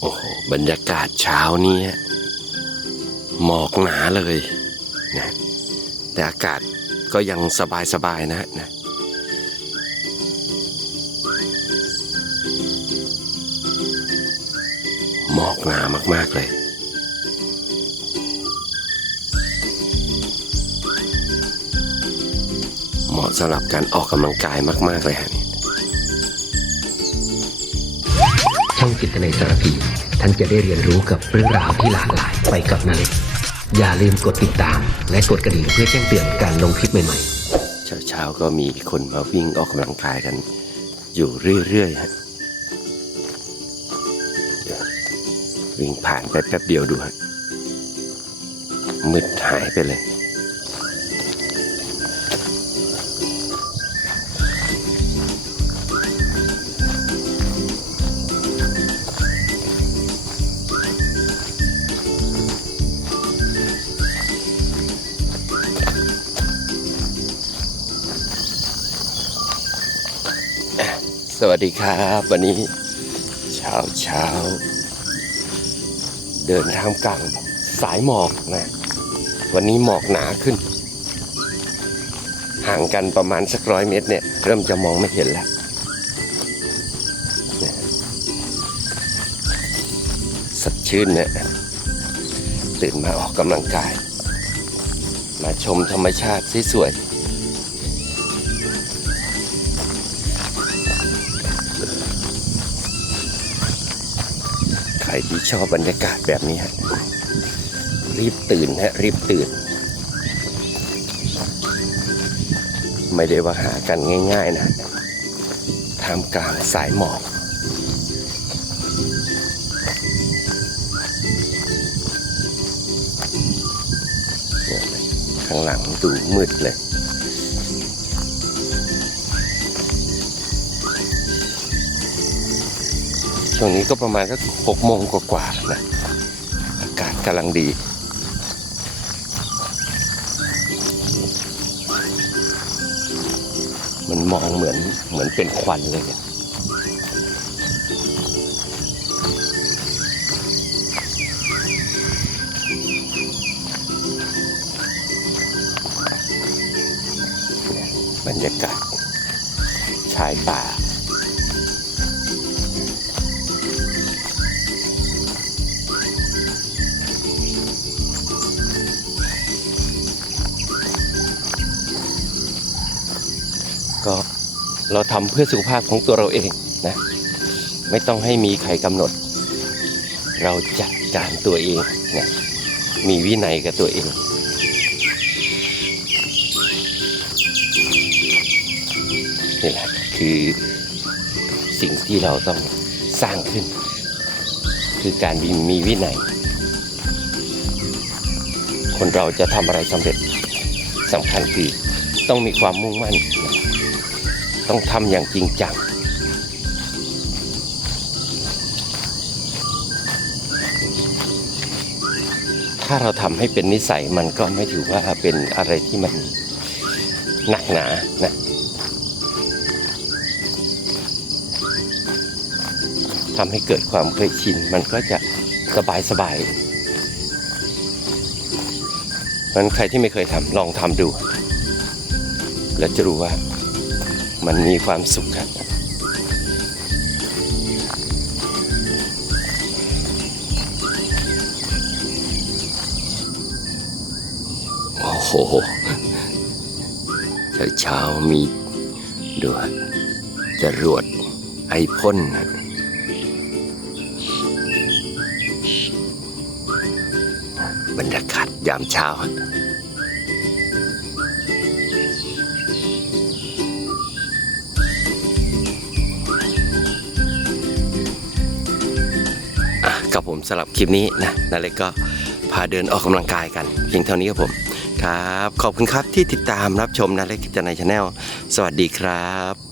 โอ้โหบรรยากาศเช้านี้หมอกหนาเลยนะแต่อากาศก็ยังสบายๆนะนะหมอกหนามาก ๆ เลยเหมาะสำหรับการออกกำลังกายมาก ๆ เลยฮะ ช่องจิตในสารพีท่านจะได้เรียนรู้กับเรื่องราวที่หลากหลายไปกับนาเล็กอย่าลืมกดติดตาม และกดกระดิ่งเพื่อแจ้งเตือนการลงคลิปใหม่ๆ เช้าๆก็มีคนมาวิ่งออกกำลังกายกัน อยู่เรื่อยๆฮะวิ่งผ่านไปแป๊บเดียวดูฮะมืดหายไปเลย สวัสดีครับ วันนี้เช้าเช้า เดินทางกลางสายหมอกนะ วันนี้หมอกหนาขึ้น ห่างกันประมาณสักร้อยเมตรเนี่ย เริ่มจะมองไม่เห็นแล้ว สดชื่นเนี่ย ตื่นมาออกกำลังกาย มาชมธรรมชาติสวยๆ รที่ชอบบรรยากาศแบบนี้ฮะรีบตื่นฮะรีบตื่น ไม่ได้ว่าหากันง่าย ๆ นะท่ามกลางสายหมอกข้างหลังดูมืดเลย ช่วงนี้ก็ประมาณสักหกโมงกว่าๆนะอากาศกำลังดี มันมองเหมือนเหมือนเป็นควันเลยอะบรรยากาศชายป่า ก็เราทำเพื่อสุขภาพของตัวเราเองนะ ไม่ต้องให้มีใครกำหนด เราจัดการตัวเองนะมีวินัยกับตัวเองนี่แหละคือสิ่งที่เราต้องสร้างขึ้น คือการมีมีวินัย คนเราจะทำอะไรสำเร็จสำคัญคือต้องมีความมุ่งมั่นนะ ต้องทำอย่างจริงจังถ้าเราทำให้เป็นนิสัยมันก็ไม่ถือว่าเป็นอะไรที่มันหนักหนานะทำให้เกิดความเคยชินมันก็จะสบายสบายมันใครที่ไม่เคยทำลองทำดู แล้วจะรู้ว่า มันมีความสุขครับโอ้โหเช้าเช้ามีดวยจรวดไอพ่นนะบรรยากาศยามเช้า ครับผมสำหรับคลิปนี้นะนาเล็กก็พาเดินออกกำลังกายกันเพียงเท่านี้ครับผมครับ ขอบคุณครับที่ติดตามรับชมนาเล็กกิจในชาแนลสวัสดีครับ